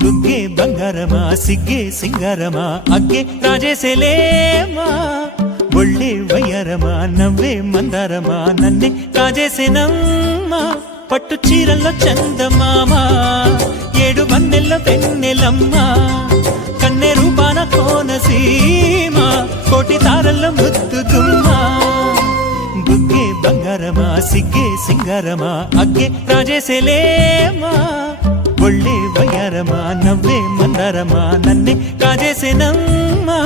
బుగ్గే బంగారమా సిగ్గే సింగారమా అగ్గే రాజేసేలేమా ఒళ్ళే వయ్యారమా నవ్వే మందారమా నన్నే కాజేసేనమ్మా పట్టు చీరల్లో చందమామా ఏడు వన్నెల్లో వెన్నెలమ్మా కన్నె రూపాన కోనసీమ కోటి తారల్లో ముద్దుగుమ్మా బుగ్గే బంగారమా సిగ్గే సింగారమా అగ్గే రాజేసేలేమా ఒళ్ళే వయ్యారమా నవ్వే మందారమా నన్నే కాజేసేనమ్మా